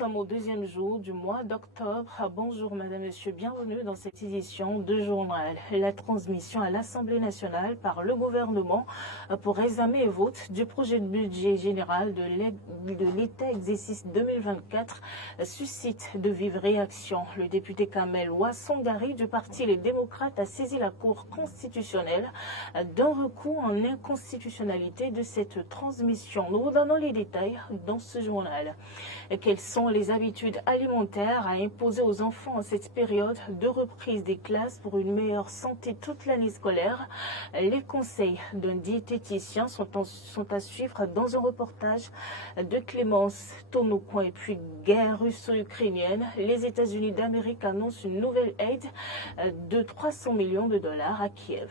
sommes au deuxième jour du mois d'octobre. Bonjour Madame, Monsieur, bienvenue dans cette édition de journal. La transmission à l'Assemblée nationale par le gouvernement pour examen et vote du projet de budget général de l'État exercice 2024 suscite de vives réactions. Le député Kamel Ouassongari du parti Les Démocrates a saisi la Cour constitutionnelle d'un recours en inconstitutionnalité de cette transmission. Nous vous donnons les détails dans ce journal. Quelles sont les habitudes alimentaires à imposer aux enfants en cette période de reprise des classes pour une meilleure santé toute l'année scolaire? Les conseils d'un diététicien sont à suivre dans un reportage de Clémence Tonoucoin. Et puis, guerre russo-ukrainienne, les États-Unis d'Amérique annoncent une nouvelle aide de 300 millions de dollars à Kiev.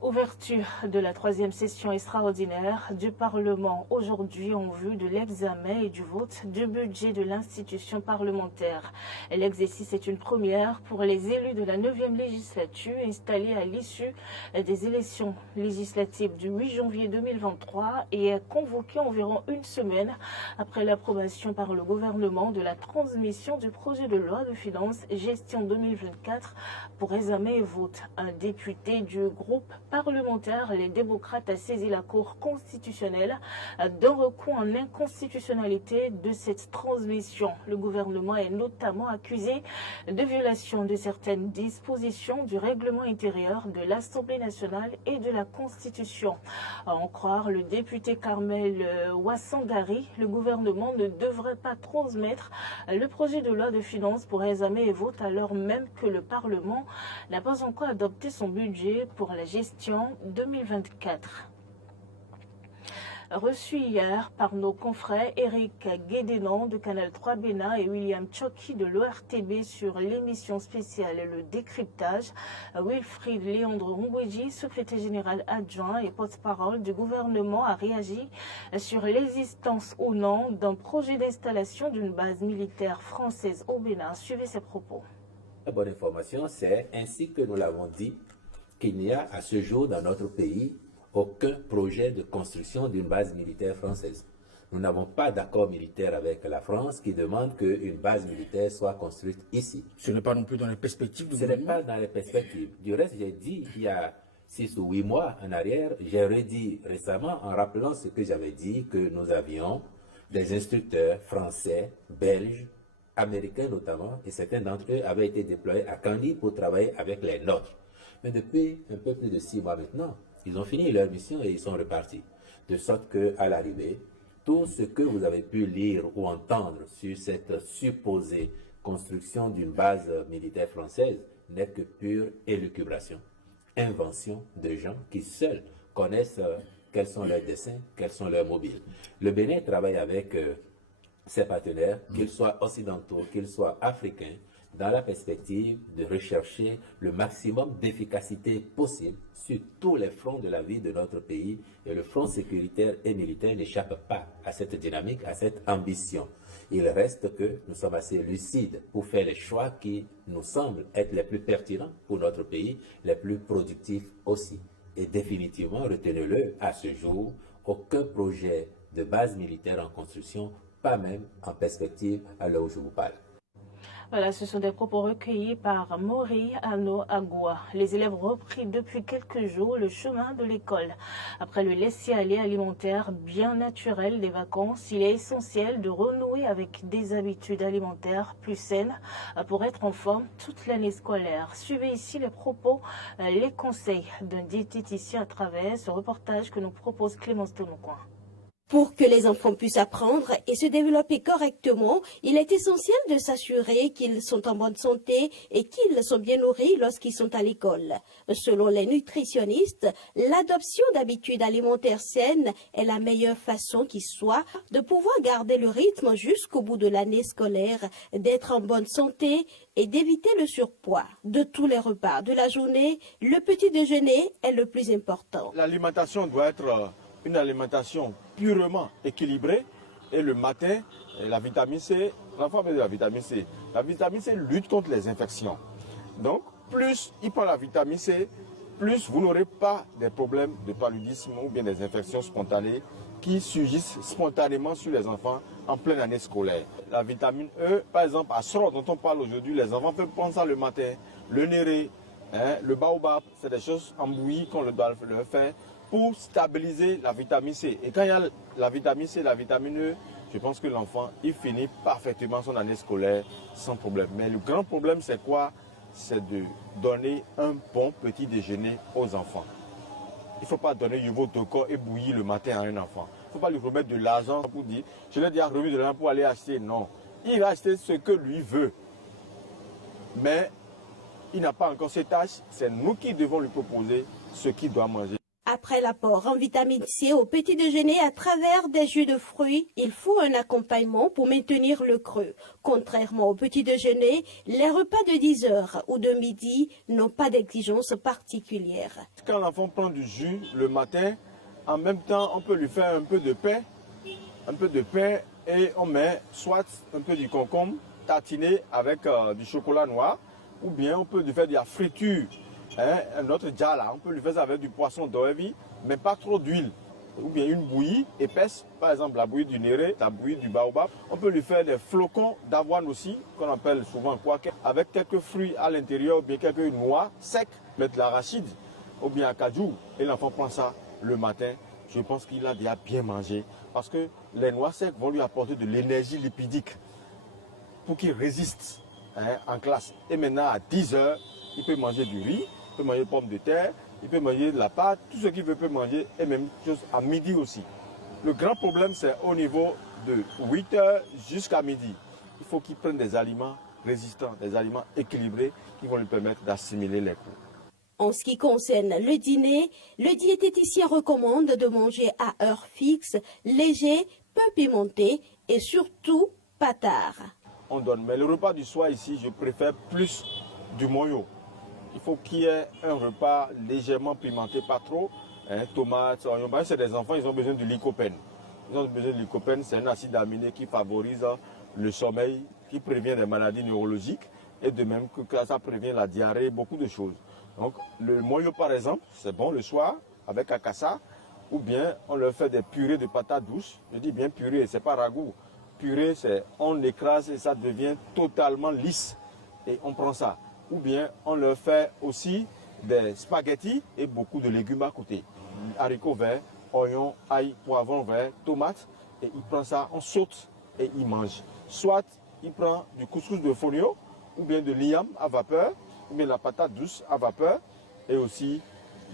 Ouverture de la troisième session extraordinaire du Parlement aujourd'hui en vue de l'examen et du vote du budget de l'institution parlementaire. L'exercice est une première pour les élus de la 9e législature installés à l'issue des élections législatives du 8 janvier 2023 et est convoqué environ une semaine après l'approbation par le gouvernement de la transmission du projet de loi de finances gestion 2024 pour examen et vote. Un député du groupe parlementaire, les démocrates a saisi la Cour constitutionnelle d'un recours en inconstitutionnalité de cette transmission. Le gouvernement est notamment accusé de violation de certaines dispositions du règlement intérieur de l'Assemblée nationale et de la Constitution. À en croire le député Kamel Ouassongari, le gouvernement ne devrait pas transmettre le projet de loi de finances pour examen et vote alors même que le Parlement n'a pas encore adopté son budget pour la gestion 2024. Reçu hier par nos confrères Eric Guédénon de Canal 3 Bénin et William Tchoki de l'ORTB sur l'émission spéciale Le Décryptage, Wilfried Léandre Ngweji, secrétaire général adjoint et porte-parole du gouvernement, a réagi sur l'existence ou non d'un projet d'installation d'une base militaire française au Bénin. Suivez ses propos. La bonne information, c'est ainsi que nous l'avons dit, qu'il n'y a à ce jour dans notre pays aucun projet de construction d'une base militaire française. Nous n'avons pas d'accord militaire avec la France qui demande qu'une base militaire soit construite ici. Ce n'est pas non plus dans les perspectives du Ce n'est pas dans les perspectives. Du reste, j'ai dit il y a 6 ou 8 mois en arrière, j'ai redit récemment en rappelant ce que j'avais dit, que nous avions des instructeurs français, belges, américains notamment, et certains d'entre eux avaient été déployés à Kandy pour travailler avec les nôtres. Mais depuis un peu plus de 6 mois maintenant, ils ont fini leur mission et ils sont repartis. De sorte qu'à l'arrivée, tout ce que vous avez pu lire ou entendre sur cette supposée construction d'une base militaire française n'est que pure élucubration, invention de gens qui seuls connaissent quels sont leurs dessins, quels sont leurs mobiles. Le Bénin travaille avec ses partenaires, qu'ils soient occidentaux, qu'ils soient africains, dans la perspective de rechercher le maximum d'efficacité possible sur tous les fronts de la vie de notre pays. Et le front sécuritaire et militaire n'échappe pas à cette dynamique, à cette ambition. Il reste que nous sommes assez lucides pour faire les choix qui nous semblent être les plus pertinents pour notre pays, les plus productifs aussi. Et définitivement, retenez-le, à ce jour, aucun projet de base militaire en construction, pas même en perspective à l'heure où je vous parle. Voilà, ce sont des propos recueillis par Mori Ano Agua. Les élèves ont repris depuis quelques jours le chemin de l'école. Après le laisser-aller alimentaire bien naturel des vacances, il est essentiel de renouer avec des habitudes alimentaires plus saines pour être en forme toute l'année scolaire. Suivez ici les propos, les conseils d'un diététicien à travers ce reportage que nous propose Clémence Tonoucoin. Pour que les enfants puissent apprendre et se développer correctement, il est essentiel de s'assurer qu'ils sont en bonne santé et qu'ils sont bien nourris lorsqu'ils sont à l'école. Selon les nutritionnistes, l'adoption d'habitudes alimentaires saines est la meilleure façon qui soit de pouvoir garder le rythme jusqu'au bout de l'année scolaire, d'être en bonne santé et d'éviter le surpoids. De tous les repas de la journée, le petit déjeuner est le plus important. L'alimentation doit être une alimentation purement équilibrée et le matin, la vitamine C, la forme de la vitamine C. La vitamine C lutte contre les infections. Donc, plus il prend la vitamine C, plus vous n'aurez pas des problèmes de paludisme ou bien des infections spontanées qui surgissent spontanément sur les enfants en pleine année scolaire. La vitamine E, par exemple, à Sro, dont on parle aujourd'hui, les enfants peuvent prendre ça le matin, le néré, le baobab, c'est des choses en bouillie qu'on doit leur faire pour stabiliser la vitamine C. Et quand il y a la vitamine C, la vitamine E, je pense que l'enfant, il finit parfaitement son année scolaire sans problème. Mais le grand problème, c'est quoi? C'est de donner un bon petit déjeuner aux enfants. Il ne faut pas donner du vodka et bouillir le matin à un enfant. Il ne faut pas lui remettre de l'argent pour dire, je lui ai déjà remis de l'argent pour aller acheter. Non, il va acheter ce que lui veut. Mais il n'a pas encore ses tâches, c'est nous qui devons lui proposer ce qu'il doit manger. Après l'apport en vitamine C au petit déjeuner à travers des jus de fruits, il faut un accompagnement pour maintenir le creux. Contrairement au petit déjeuner, les repas de 10 heures ou de midi n'ont pas d'exigence particulière. Quand l'enfant prend du jus le matin, en même temps, on peut lui faire un peu de pain et on met soit un peu du concombre tatiné avec du chocolat noir, ou bien on peut lui faire de la friture. Un autre là, on peut lui faire ça avec du poisson d'oevi, mais pas trop d'huile. Ou bien une bouillie épaisse, par exemple la bouillie du néré, la bouillie du baobab. On peut lui faire des flocons d'avoine aussi, qu'on appelle souvent quoi, avec quelques fruits à l'intérieur, ou bien quelques noix secs, mettre de l'arachide, ou bien un cajou. Et l'enfant prend ça le matin. Je pense qu'il a déjà bien mangé, parce que les noix secs vont lui apporter de l'énergie lipidique pour qu'il résiste en classe. Et maintenant, à 10 heures, il peut manger du riz, il peut manger des pommes de terre, il peut manger de la pâte, tout ce qu'il veut peut manger, et même chose à midi aussi. Le grand problème, c'est au niveau de 8 heures jusqu'à midi. Il faut qu'il prenne des aliments résistants, des aliments équilibrés qui vont lui permettre d'assimiler les coups. En ce qui concerne le dîner, le diététicien recommande de manger à heure fixe, léger, peu pimenté et surtout pas tard. On donne, mais le repas du soir ici, je préfère plus du moyo. Il faut qu'il y ait un repas légèrement pimenté, pas trop. Tomates, oignons. C'est des enfants, ils ont besoin de lycopène. Ils ont besoin de lycopène, c'est un acide aminé qui favorise le sommeil, qui prévient des maladies neurologiques et de même que ça prévient la diarrhée, beaucoup de choses. Donc le moyo par exemple, c'est bon le soir avec akassa, ou bien on leur fait des purées de patates douces. Je dis bien purée, c'est pas ragoût. Purée, c'est on écrase et ça devient totalement lisse et on prend ça. Ou bien on leur fait aussi des spaghettis et beaucoup de légumes à côté. Haricots verts, oignons, ail, poivrons verts, tomates, et il prend ça, on saute et il mange. Soit il prend du couscous de fonio, ou bien de l'iam à vapeur, ou bien la patate douce à vapeur, et aussi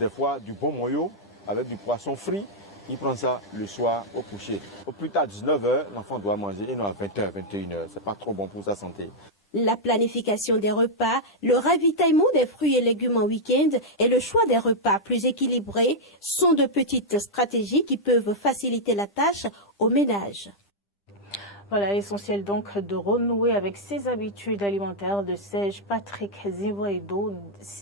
des fois du bon moyo avec du poisson frit. Il prend ça le soir au coucher. Au plus tard 19h, l'enfant doit manger, et non à 20h, 21h. C'est pas trop bon pour sa santé. La planification des repas, le ravitaillement des fruits et légumes en week-end et le choix des repas plus équilibrés sont de petites stratégies qui peuvent faciliter la tâche au ménage. Voilà, essentiel donc de renouer avec ses habitudes alimentaires de Serge Patrick Zivredo,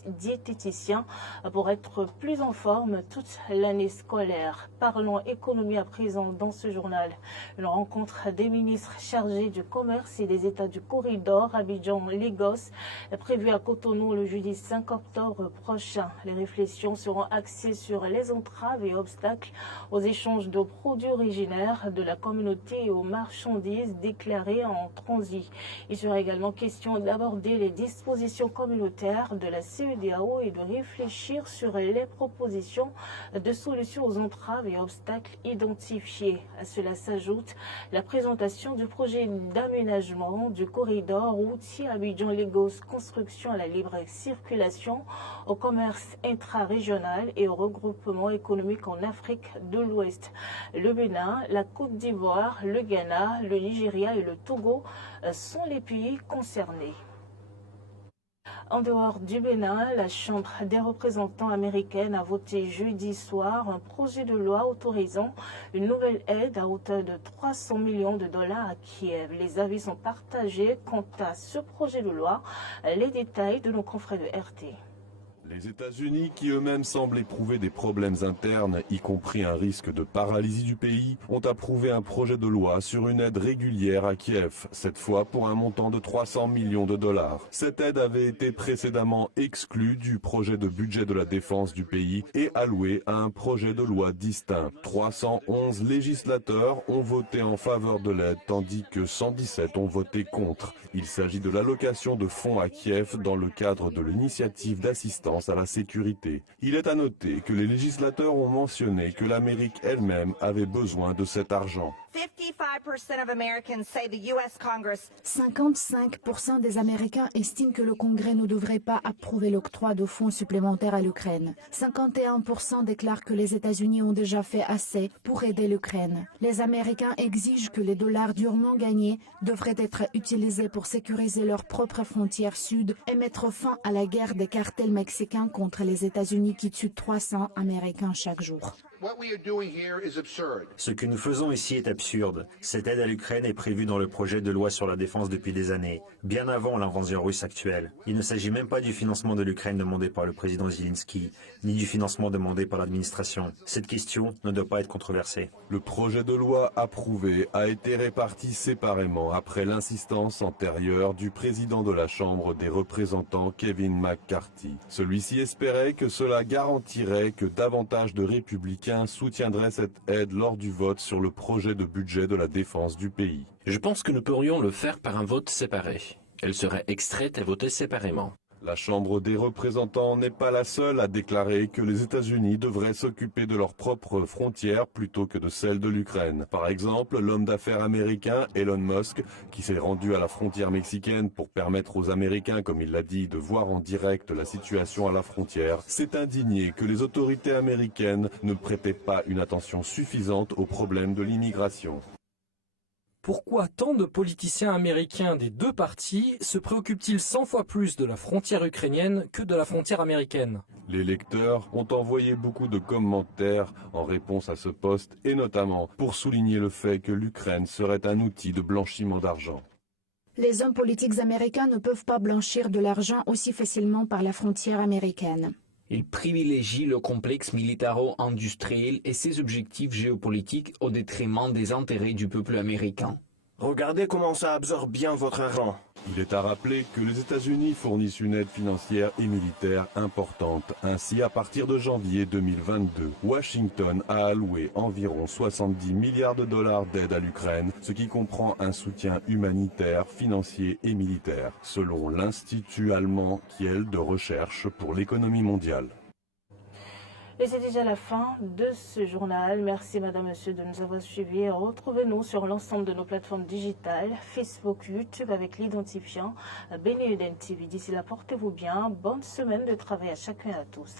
diététicien, pour être plus en forme toute l'année scolaire. Parlons économie à présent dans ce journal. Une rencontre des ministres chargés du commerce et des États du corridor Abidjan-Lagos est prévue à Cotonou le jeudi 5 octobre prochain. Les réflexions seront axées sur les entraves et obstacles aux échanges de produits originaires de la communauté et aux marchandises déclarées en transit. Il sera également question d'aborder les dispositions communautaires de la CEDEAO et de réfléchir sur les propositions de solutions aux entraves et obstacles identifiés. À cela s'ajoute la présentation du projet d'aménagement du corridor routier Abidjan-Lagos, construction à la libre circulation, au commerce intra-régional et au regroupement économique en Afrique de l'Ouest. Le Bénin, la Côte d'Ivoire, le Ghana, le Nigeria et le Togo sont les pays concernés. En dehors du Bénin, la Chambre des représentants américaine a voté jeudi soir un projet de loi autorisant une nouvelle aide à hauteur de 300 millions de dollars à Kiev. Les avis sont partagés quant à ce projet de loi. Les détails de nos confrères de RT. Les États-Unis, qui eux-mêmes semblent éprouver des problèmes internes, y compris un risque de paralysie du pays, ont approuvé un projet de loi sur une aide régulière à Kiev, cette fois pour un montant de 300 millions de dollars. Cette aide avait été précédemment exclue du projet de budget de la défense du pays et allouée à un projet de loi distinct. 311 législateurs ont voté en faveur de l'aide, tandis que 117 ont voté contre. Il s'agit de l'allocation de fonds à Kiev dans le cadre de l'initiative d'assistance à la sécurité. Il est à noter que les législateurs ont mentionné que l'Amérique elle-même avait besoin de cet argent. 55% des Américains estiment que le Congrès ne devrait pas approuver l'octroi de fonds supplémentaires à l'Ukraine. 51% déclarent que les États-Unis ont déjà fait assez pour aider l'Ukraine. Les Américains exigent que les dollars durement gagnés devraient être utilisés pour sécuriser leurs propres frontières sud et mettre fin à la guerre des cartels mexicains contre les États-Unis qui tuent 300 Américains chaque jour. Ce que nous faisons ici est absurde. Cette aide à l'Ukraine est prévue dans le projet de loi sur la défense depuis des années, bien avant l'invasion russe actuelle. Il ne s'agit même pas du financement de l'Ukraine demandé par le président Zelensky, ni du financement demandé par l'administration. Cette question ne doit pas être controversée. Le projet de loi approuvé a été réparti séparément après l'insistance antérieure du président de la Chambre des représentants Kevin McCarthy. Celui-ci espérait que cela garantirait que davantage de républicains soutiendraient cette aide lors du vote sur le projet de budget de la défense du pays. Je pense que nous pourrions le faire par un vote séparé. Elle serait extraite et votée séparément. La Chambre des représentants n'est pas la seule à déclarer que les États-Unis devraient s'occuper de leurs propres frontières plutôt que de celles de l'Ukraine. Par exemple, l'homme d'affaires américain Elon Musk, qui s'est rendu à la frontière mexicaine pour permettre aux Américains, comme il l'a dit, de voir en direct la situation à la frontière, s'est indigné que les autorités américaines ne prêtaient pas une attention suffisante aux problèmes de l'immigration. Pourquoi tant de politiciens américains des deux partis se préoccupent-ils 100 fois plus de la frontière ukrainienne que de la frontière américaine? Les lecteurs ont envoyé beaucoup de commentaires en réponse à ce post et notamment pour souligner le fait que l'Ukraine serait un outil de blanchiment d'argent. Les hommes politiques américains ne peuvent pas blanchir de l'argent aussi facilement par la frontière américaine. Il privilégie le complexe militaro-industriel et ses objectifs géopolitiques au détriment des intérêts du peuple américain. Regardez comment ça absorbe bien votre argent. Il est à rappeler que les États-Unis fournissent une aide financière et militaire importante. Ainsi, à partir de janvier 2022, Washington a alloué environ 70 milliards de dollars d'aide à l'Ukraine, ce qui comprend un soutien humanitaire, financier et militaire, selon l'Institut allemand Kiel de recherche pour l'économie mondiale. Et c'est déjà la fin de ce journal. Merci madame, monsieur de nous avoir suivis. Retrouvez-nous sur l'ensemble de nos plateformes digitales, Facebook, YouTube avec l'identifiant Bénéuden TV. D'ici là, portez-vous bien. Bonne semaine de travail à chacun et à tous.